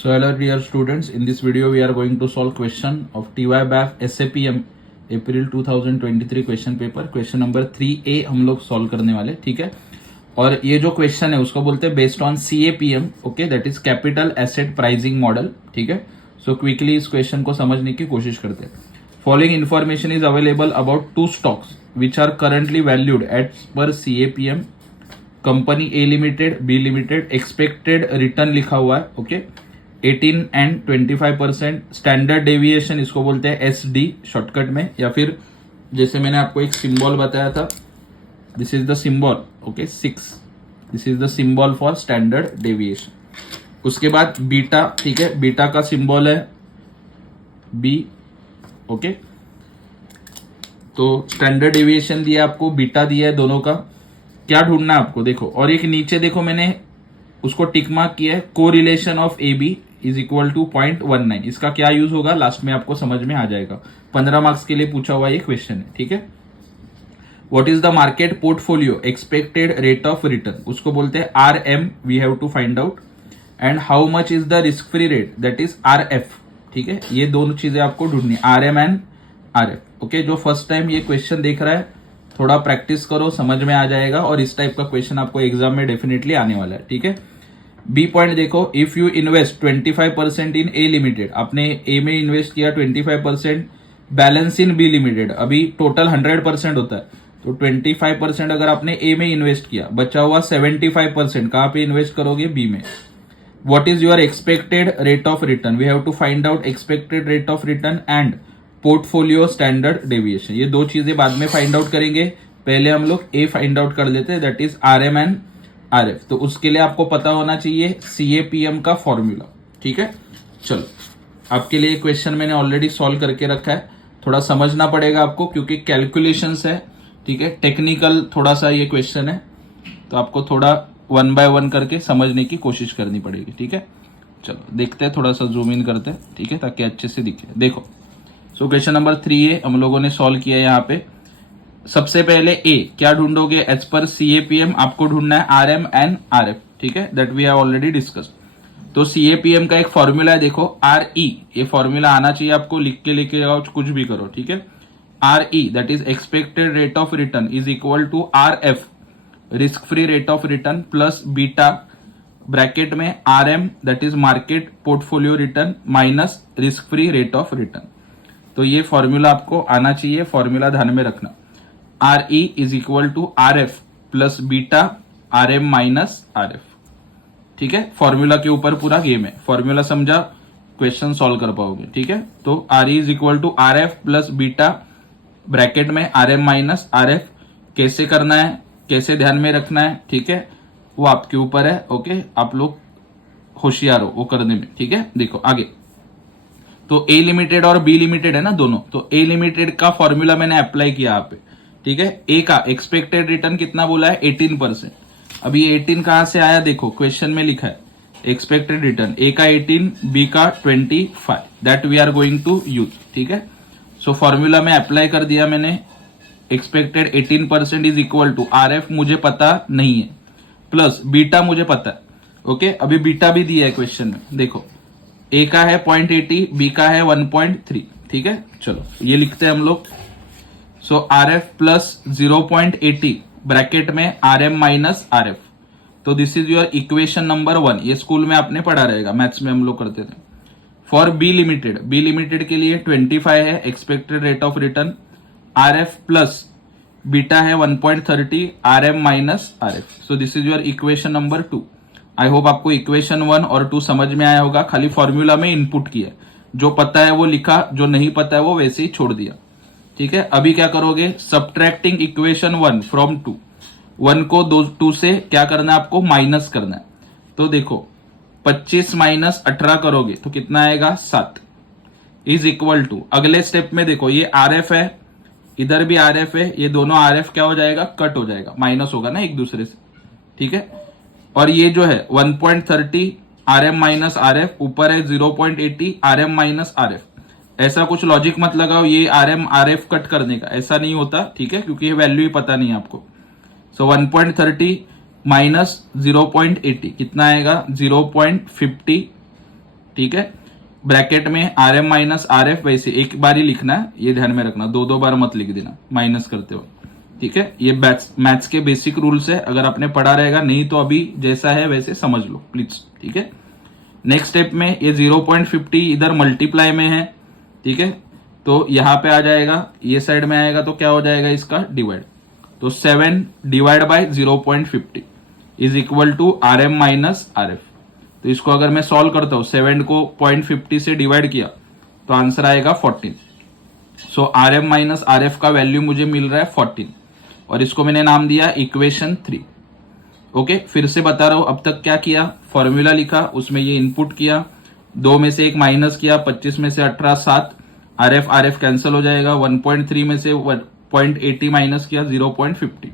So hello dear students, in this video we are going to solve question of TY BAF SAPM April 2023 question paper question number 3A हम लोग solve करने वाले, ठीक है। और ये जो क्वेश्चन है उसको बोलते हैं based on CAPM, okay, that is capital asset pricing model, ठीक है। सो क्विकली इस क्वेश्चन को समझने की कोशिश करते हैं। Following information is available about two stocks which are currently valued at par CAPM, company A limited, B limited, expected return लिखा हुआ है, ओके, 18 एंड 25%, स्टैंडर्ड डेविएशन इसको बोलते हैं SD शॉर्टकट में, या फिर जैसे मैंने आपको एक सिंबल बताया था, this is the symbol, okay, 6, this is the symbol for standard deviation. उसके बाद बीटा, ठीक है, बीटा का सिंबल है B, ओके। तो स्टैंडर्ड डेविएशन दिया आपको, बीटा दिया है, दोनों का क्या ढूंढना है आपको, देखो। और एक नीचे देखो मैंने उसको टिक मार्क किया है, correlation of AB is equal to 0.19। इसका क्या यूज होगा लास्ट में आपको समझ में आ जाएगा। 15 मार्क्स के लिए पूछा हुआ ये क्वेश्चन है, ठीक है। What is the market portfolio expected rate of return, उसको बोलते हैं RM, we have to find out. And how much is the risk free rate, that is RF, ठीक है। ये दोनों चीजें आपको ढूंढनी, RM एंड RF, ओके। जो फर्स्ट टाइम ये क्वेश्चन देख रहा है, थोड़ा प्रैक्टिस करो, समझ में आ जाएगा। और इस टाइप का क्वेश्चन आपको एग्जाम में डेफिनेटली आने वाला है, ठीक है। बी पॉइंट देखो, if you invest 25% in A limited, आपने A में इन्वेस्ट किया 25%, बैलेंस इन B लिमिटेड, अभी टोटल 100% होता है, तो 25% अगर आपने A में इन्वेस्ट किया, बचा हुआ 75% कहां पे इन्वेस्ट करोगे, B में। What is your expected rate of return, we have to find out expected rate of return and portfolio standard deviation. ये दो चीजें बाद में फाइंड आउट करेंगे, पहले हम लोग A फाइंड आउट कर लेते हैं, that is RM and RF। तो उसके लिए आपको पता होना चाहिए CAPM का फॉर्मूला, ठीक है। चलो, आपके लिए क्वेश्चन मैंने ऑलरेडी सॉल्व करके रखा है, थोड़ा समझना पड़ेगा आपको क्योंकि कैलकुलेशंस है, ठीक है, टेक्निकल थोड़ा सा ये क्वेश्चन है, तो आपको थोड़ा 1 बाय 1 करके समझने की कोशिश करनी पड़ेगी, ठीक है। चलो देखते हैं, थोड़ा सा जूम इन करते हैं, ठीक है, ताकि अच्छे से दिखे। देखो, सो क्वेश्चन नंबर 3A हम लोगों ने सॉल्व किया है। यहाँ पे सबसे पहले A क्या ढूंढोगे, एज पर CAPM आपको ढूंढना है RM एंड RF, ठीक है, that we have already discussed. तो CAPM का एक फॉर्मूला है, देखो RE, ये फॉर्मूला आना चाहिए आपको, लिख के आओ, कुछ भी करो, ठीक है। RE that is expected rate of return is equal to RF, risk free rate of return, plus beta bracket में RM that is market portfolio return minus risk free rate of return. तो ये formula आपको आना चाहिए, formula ध्यान में रखना। RE is equal to RF plus beta RM minus RF, ठीक है। फॉर्मूला के ऊपर पूरा गेम है, फॉर्मूला समझा क्वेश्चन सॉल्व कर पाओगे, ठीक है। तो RE is equal to RF plus beta bracket में RM माइनस RF। कैसे करना है, कैसे ध्यान में रखना है, ठीक है, वो आपके ऊपर है, ओके। आप लोग होशियार हो वो करने में, ठीक है। देखो आगे, तो A लिमिटेड और B लिमिटेड है ना दोनों, तो A लिमिटेड का फॉर्मूला मैंने अप्लाई किया यहाँ पे, ठीक है। A का एक्सपेक्टेड रिटर्न कितना बोला है, 18%। अभी 18 कहां से आया, देखो क्वेश्चन में लिखा है एक्सपेक्टेड रिटर्न, A का 18, B का 25, that we are going to use, ठीक है। सो फॉर्मूला में अप्लाई कर दिया मैंने, expected 18% is equal to RF मुझे पता नहीं है, प्लस बीटा मुझे पता है, ओके। अभी बीटा भी दिया है क्वेश्चन में, देखो A का है 0.80, B का है 1.3, ठीक है। चलो ये लिखते हैं हम लोग। सो RF प्लस 0.80 ब्रैकेट में RM माइनस RF, तो this is your equation number 1। ये स्कूल में आपने पढ़ा रहेगा, मैथ्स में हम लोग करते थे। फॉर B लिमिटेड के लिए 25 है expected rate of return, RF plus beta है 1.30, RM minus RF। So this is your equation number 2। I hope आपको इक्वेशन 1 और 2 समझ में आया होगा। खाली फॉर्मूला में इनपुट किया, जो पता है वो लिखा, जो नहीं पता है वो वैसे ही छोड़ दिया, ठीक है। अभी क्या करोगे, सब्ट्रैक्टिंग इक्वेशन 1 फ्रॉम 2, 1 को 2 से क्या करना है आपको, माइनस करना है। तो देखो 25 माइनस 18 करोगे तो कितना आएगा, 7, इज इक्वल टू, अगले स्टेप में देखो ये RF है, इधर भी RF है, ये दोनों RF क्या हो जाएगा, कट हो जाएगा, माइनस होगा ना एक दूसरे से, ठीक है। और ये जो है 1.30 RM माइनस RF, ऊपर है 0.80 RM माइनस RF। ऐसा कुछ लॉजिक मत लगाओ ये RM RF कट करने का, ऐसा नहीं होता, ठीक है, क्योंकि ये वैल्यू ही पता नहीं है आपको। सो 1.30 माइनस 0.80 कितना आएगा, 0.50 ठीक है। ब्रैकेट में R M minus R F, वैसे एक बार ही लिखना है, ये ध्यान में रखना, दो बार मत लिख देना माइनस करते हो, ठीक है। ये मैथ्स के बेसिक रूल्स है, अगर आपने पढ़ा रहेगा, नहीं तो अभी जैसा है वैसे समझ लो प्लीज, ठीक है। नेक्स्ट स्टेप में ये 0.50 इधर मल्टीप्लाई में है, ठीक है, तो यहां पे आ जाएगा, ये साइड में आएगा तो क्या हो जाएगा इसका डिवाइड, तो 7 divide by 0.50 is equal to R M minus R F. तो इसको अगर मैं सॉल्व करता हूं, 7 को 0.50 से डिवाइड किया तो आंसर आएगा 14। So R M minus R F का वैल्यू मुझे मिल रहा है 14, और इसको मैंने नाम दिया इक्वेशन 3। ओके, फिर से बता रहा हूं, अब तक क्या किया, फॉर्मूला लिखा, उसमें ये इनपुट किया, 2 में से 1 माइनस किया, 25 में से 18 7, आर एफ कैंसिल हो जाएगा, 1.3 में से 0.80 माइनस किया 0.50,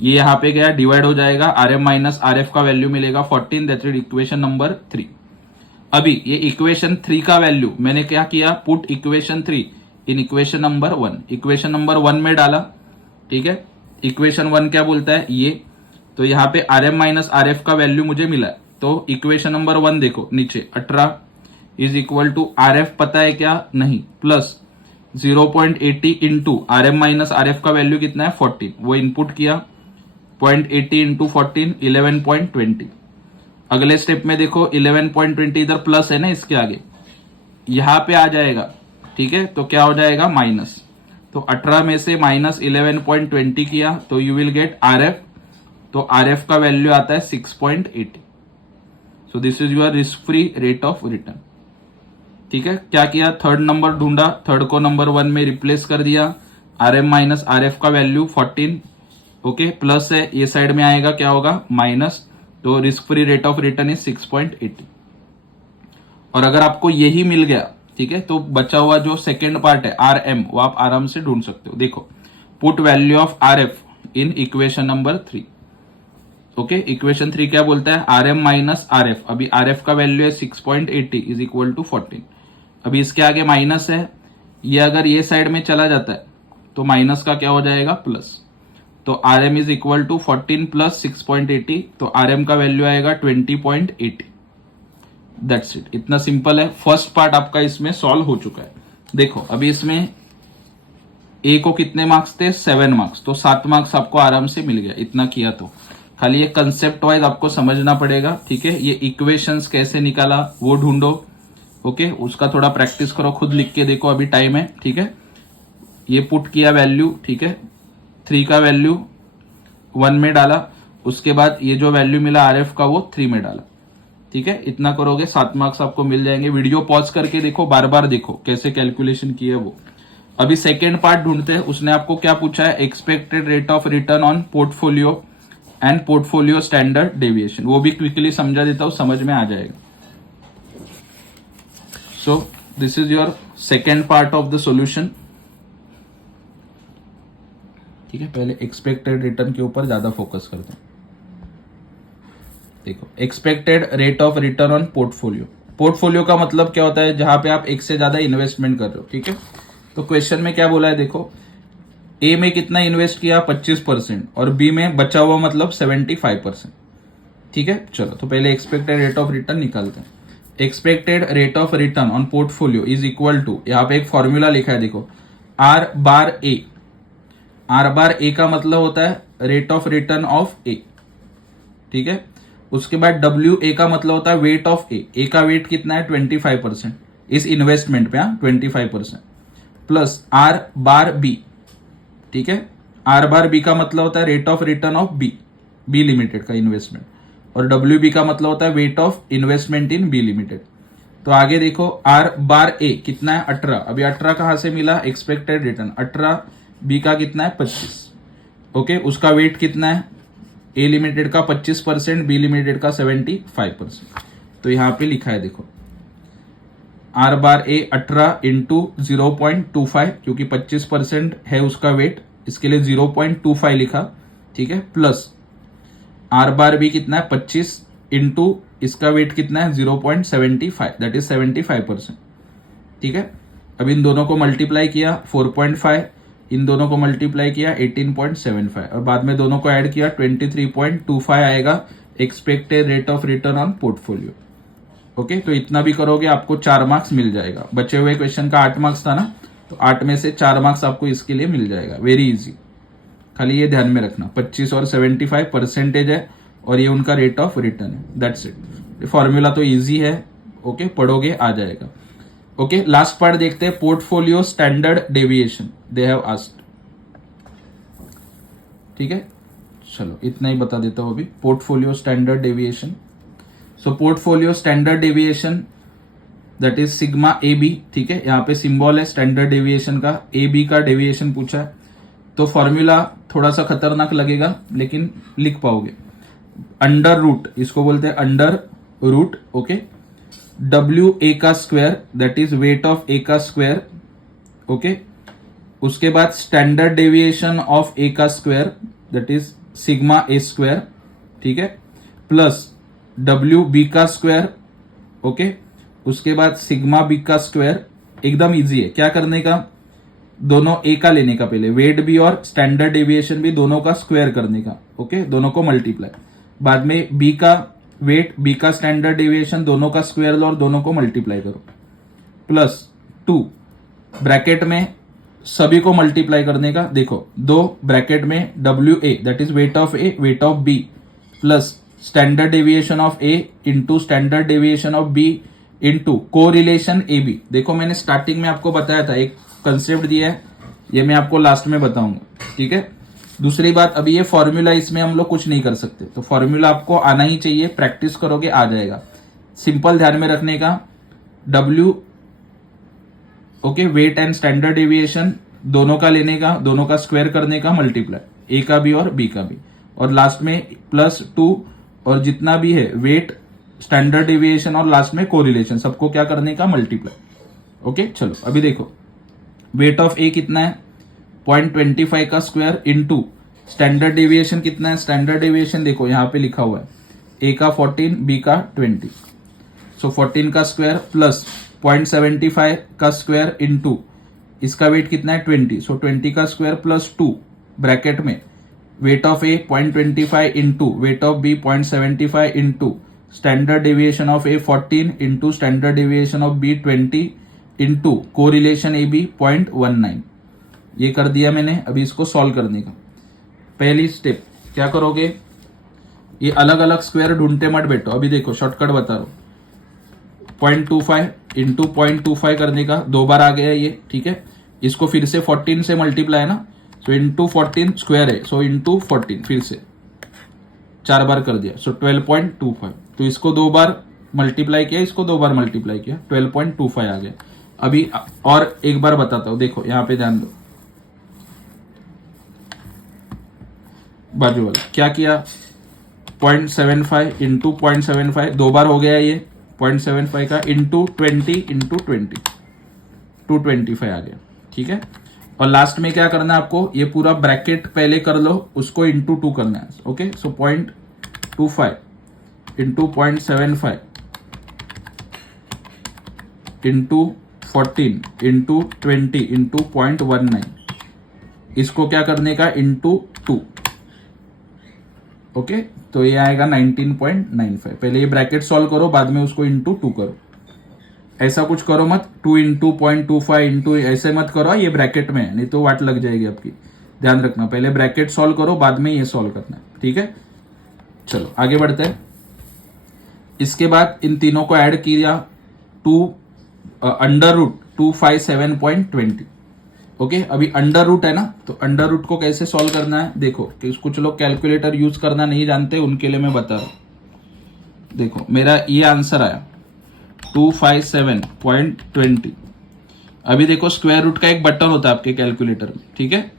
ये यहाँ पे गया डिवाइड हो जाएगा, R M minus R F का वैल्यू मिलेगा 14, दैट इज इक्वेशन नंबर 3। अभी ये इक्वेशन 3 का वैल्यू मैंने क्या किया, पुट इक्वेशन 3 इन इक्वेशन नंबर 1, इक्वेशन नंबर 1 में डाला, ठीक है। इक्वेशन 1 क्या बोलता है ये, तो यहाँ पे R M minus R F का वैल्यू मुझे मिला है, तो इक्वेशन नंबर 1 देखो नीचे 18 is equal to R F पता है क्या, नहीं, plus 0.80 into R M minus R F का वैल्यू कितना है 14, वो इनपुट किया, 0.80 इंटू 14 11.20। अगले स्टेप में देखो 11.20 इधर प्लस है ना, इसके आगे यहां पे आ जाएगा, ठीक है, तो क्या हो जाएगा माइनस, तो 18 में से माइनस 11.20 किया तो you will get R F, तो आर एफ का वैल्यू आता है 6.80। So this is your risk free rate of return, ठीक है। क्या किया, थर्ड नंबर ढूंढा, थर्ड को नंबर 1 में रिप्लेस कर दिया, R M minus R F का वैल्यू 14, ओके, प्लस है, ये साइड में आएगा क्या होगा माइनस, तो risk free rate of return is 6.80। और अगर आपको यही मिल गया, ठीक है, तो बचा हुआ जो सेकेंड पार्ट है आर एम, वो आप आराम से ढूंढ सकते हो। देखो, put value of R F in equation number 3। Okay, equation 3 क्या बोलता है, R M minus R F, अभी आर एफ का वैल्यू है 6.80 इज इक्वल टू 14, अभी इसके आगे माइनस है, ये अगर ये साइड में चला जाता है तो माइनस का क्या हो जाएगा प्लस, तो R M is equal to 14 plus 6.80, तो आर एम का वैल्यू आएगा 20.80। दैट्स इट, इतना सिंपल है। फर्स्ट पार्ट आपका इसमें सॉल्व हो चुका है। देखो अभी इसमें ए को कितने मार्क्स थे, 7 मार्क्स, तो 7 मार्क्स आपको आराम से मिल गया, इतना किया तो। खाली ये कंसेप्ट वाइज आपको समझना पड़ेगा, ठीक है। ये इक्वेशंस कैसे निकाला वो ढूंढो, ओके, उसका थोड़ा प्रैक्टिस करो, खुद लिख के देखो, अभी टाइम है, ठीक है। ये पुट किया वैल्यू, ठीक है, 3 का वैल्यू 1 में डाला, उसके बाद ये जो वैल्यू मिला आर एफ का वो 3 में डाला, ठीक है। इतना करोगे 7 मार्क्स आपको मिल जाएंगे। वीडियो पॉज करके देखो, बार बार देखो कैसे कैलकुलेशन की है वो। अभी सेकेंड पार्ट ढूंढते हैं, उसने आपको क्या पूछा है, expected rate of return on portfolio and portfolio standard deviation, वो भी क्विकली समझा देता हूं, समझ में आ जाएगा। सो this is your second part of the solution, ठीक है। पहले एक्सपेक्टेड रिटर्न के ऊपर ज्यादा फोकस करते हैं। देखो, expected rate of return on portfolio, portfolio का मतलब क्या होता है, जहां पे आप एक से ज्यादा इन्वेस्टमेंट कर रहे हो, ठीक है। तो क्वेश्चन में क्या बोला है, देखो ए में कितना इन्वेस्ट किया 25% और बी में बचा हुआ मतलब 75%, ठीक है। चलो तो पहले एक्सपेक्टेड रेट ऑफ रिटर्न निकालते हैं। Expected rate of return on portfolio is equal to, यहाँ पे एक फॉर्मूला लिखा है, देखो आर बार ए, आर बार ए का मतलब होता है रेट ऑफ रिटर्न ऑफ ए, ठीक है। उसके बाद डब्ल्यू ए का मतलब होता है वेट ऑफ ए, ए का वेट कितना है 25% इस इन्वेस्टमेंट पे, 25%, प्लस आर बार बी, ठीक है। आर बार बी का मतलब होता है rate of return of B, B limited का इन्वेस्टमेंट, और डब्ल्यू बी का मतलब होता है weight of investment in B limited. तो आगे देखो आर बार ए कितना है 18, अभी 18 कहां से मिला, एक्सपेक्टेड रिटर्न 18, बी का कितना है 25, ओके। उसका वेट कितना है, ए लिमिटेड का 25%, बी लिमिटेड का 75%। तो यहां पे लिखा है, देखो आर बार ए 18 इंटू 0.25, क्योंकि 25% है उसका वेट, इसके लिए 0.25 लिखा, ठीक है, प्लस आर बार बी कितना है 25 इंटू इसका वेट कितना है 0.75, दैट इज 75%, ठीक है। अब इन दोनों को मल्टीप्लाई किया 4.5, इन दोनों को मल्टीप्लाई किया 18.75, और बाद में दोनों को ऐड किया 23.25 आएगा expected rate of return on portfolio. Okay, तो इतना भी करोगे आपको 4 मार्क्स मिल जाएगा। बचे हुए क्वेश्चन का 8 मार्क्स था ना, तो 8 में से 4 मार्क्स आपको इसके लिए मिल जाएगा। वेरी इजी, खाली ये ध्यान में रखना 25 और 75 परसेंटेज है और ये उनका रेट ऑफ रिटर्न है, दैट्स इट। फॉर्मूला तो इजी है, ओके, पढ़ोगे आ जाएगा। ओके, लास्ट पार्ट देखते हैं, portfolio standard deviation they have asked. ठीक है, चलो इतना ही बता देता हूं अभी। Portfolio standard deviation, so portfolio standard deviation that is sigma A B. ठीक है, यहाँ पे सिंबल है स्टैंडर्ड डेविएशन का, ए बी का डेविएशन पूछा है, तो फॉर्मूला थोड़ा सा खतरनाक लगेगा लेकिन लिख पाओगे। अंडर रूट, इसको बोलते हैं under root, okay, W A का square that is weight of A का स्क्वायर, ओके, उसके बाद स्टैंडर्ड डेविएशन ऑफ ए का square that is sigma A square, ठीक है, प्लस डब्ल्यू बी का स्क्वायर, ओके, उसके बाद सिग्मा बी का स्क्वायर। एकदम इजी है, क्या करने का, दोनों ए का लेने का, पहले वेट भी और स्टैंडर्ड डेविएशन भी दोनों का स्क्वायर करने का, ओके, दोनों को मल्टीप्लाई, बाद में बी का वेट, बी का स्टैंडर्ड डेविएशन दोनों का स्क्वायर लो और दोनों को मल्टीप्लाई करो, प्लस 2 ब्रैकेट में सभी को मल्टीप्लाई करने का। देखो 2 ब्रैकेट में W A that is weight of A, weight of B, plus standard deviation of A into standard deviation of B into correlation A B. देखो मैंने स्टार्टिंग में आपको बताया था, एक कंसेप्ट दिया है, ये मैं आपको लास्ट में बताऊंगा, ठीक है। दूसरी बात, अभी ये फॉर्मूला, इसमें हम लोग कुछ नहीं कर सकते, तो फॉर्मूला आपको आना ही चाहिए, प्रैक्टिस करोगे आ जाएगा। सिंपल ध्यान में रखने का, W, okay, weight and standard deviation दोनों का लेने का, दोनों का स्क्वायर करने का, मल्टीप्लाई ए का भी और बी का भी, और लास्ट में प्लस 2 और जितना भी है वेट, स्टैंडर्ड डेविएशन और लास्ट में कोरिलेशन, सबको क्या करने का, मल्टीप्लाई। ओके, चलो अभी देखो, वेट ऑफ ए कितना है 0.25 का स्क्वायर इंटू स्टैंडर्ड डेविएशन कितना है, स्टैंडर्ड डेविएशन देखो यहाँ पे लिखा हुआ है, ए का 14, बी का 20, सो 14 का स्क्वायर प्लस 0.75 का स्क्वायर इंटू इसका वेट कितना है 20, सो 20 का स्क्वायर प्लस 2 ब्रैकेट में weight of A 0.25 into weight of B 0.75 into standard deviation of A 14 into standard deviation of B 20 into correlation A B 0.19। ये कर दिया मैंने। अभी इसको सॉल्व करने का पहली स्टेप क्या करोगे, ये अलग अलग स्क्वायर ढूंढते मत बैठो। अभी देखो शॉर्टकट बता रहा हूं, 0.25 इंटू 0.25 करने का, 2 बार आ गया ये, ठीक है। इसको फिर से 14 से मल्टीप्लाई है ना, सो इंटू 14 स्क्वायर है, सो इंटू 14 फिर से 4 बार कर दिया, सो 12.25। तो इसको 2 बार मल्टीप्लाई किया, इसको 2 बार मल्टीप्लाई किया, 12.25 आ गया। अभी और एक बार बताता हूं, देखो यहां पे ध्यान दो, बाजू वाला क्या किया, 0.75 इंटू 0.75 2 बार हो गया ये 0.75 का, इंटू 20 इंटू 20 225 आ गया, ठीक है। और लास्ट में क्या करना है आपको, ये पूरा ब्रैकेट पहले कर लो, उसको इंटू 2 करना है, ओके। सो 0.25 इंटू 0.75 इंटू 14 इंटू 20 इंटू 0.19, इसको क्या करने का, इंटू 2, ओके। तो ये आएगा 19.95। पहले ये ब्रैकेट सॉल्व करो, बाद में उसको इंटू 2 करो, ऐसा कुछ करो मत, 2 इंटू 0.25 इंटू ऐसे मत करो, ये ब्रैकेट में, नहीं तो वाट लग जाएगी आपकी, ध्यान रखना। पहले ब्रैकेट सॉल्व करो, बाद में ये सॉल्व करना है, ठीक है। चलो आगे बढ़ते हैं। इसके बाद इन तीनों को ऐड किया, 2 अंडर रूट 257.20, ओके। अभी अंडर रूट है ना, तो अंडर रूट को कैसे सॉल्व करना है देखो, कि कुछ लोग कैलकुलेटर यूज करना नहीं जानते, उनके लिए मैं बता रहा हूं। देखो मेरा ये आंसर आया 257.20। अभी देखो स्क्वायर रूट का एक बटन होता है आपके कैलकुलेटर में, ठीक है।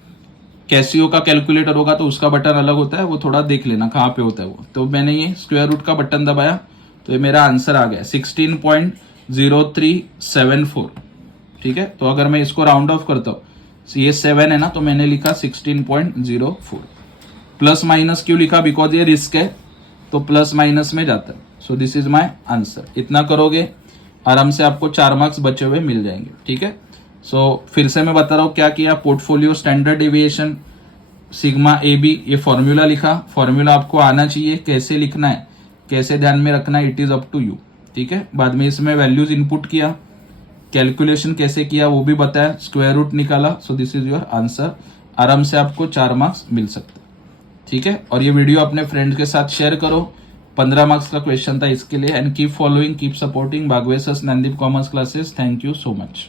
कैसियो का कैलकुलेटर होगा तो उसका बटन अलग होता है, वो थोड़ा देख लेना कहाँ पे होता है वो। तो मैंने ये स्क्वायर रूट का बटन दबाया, तो ये मेरा आंसर आ गया 16.0374, ठीक है। तो अगर मैं इसको राउंड ऑफ करता हूँ, ये 7 है ना, तो मैंने लिखा 16.04। प्लस माइनस क्यों लिखा, बिकॉज ये रिस्क है, तो प्लस माइनस में जाता है। सो दिस इज माई आंसर। इतना करोगे आराम से आपको 4 मार्क्स बचे हुए मिल जाएंगे, ठीक है। सो फिर से मैं बता रहा हूँ क्या किया, portfolio standard deviation sigma A B, ये फॉर्मूला लिखा। फॉर्मूला आपको आना चाहिए, कैसे लिखना है, कैसे ध्यान में रखना है, it is up to you, ठीक है। बाद में इसमें वैल्यूज इनपुट किया, कैलकुलेशन कैसे किया वो भी बताया, स्क्वायर रूट निकाला, सो दिस इज योर आंसर। आराम से आपको 4 मार्क्स मिल सकते हैं, ठीक है। और ये वीडियो अपने फ्रेंड्स के साथ शेयर करो। 15 मार्क्स का क्वेश्चन था इसके लिए। And keep following, keep supporting बागवेसस नंदीप commerce classes. Thank you so much.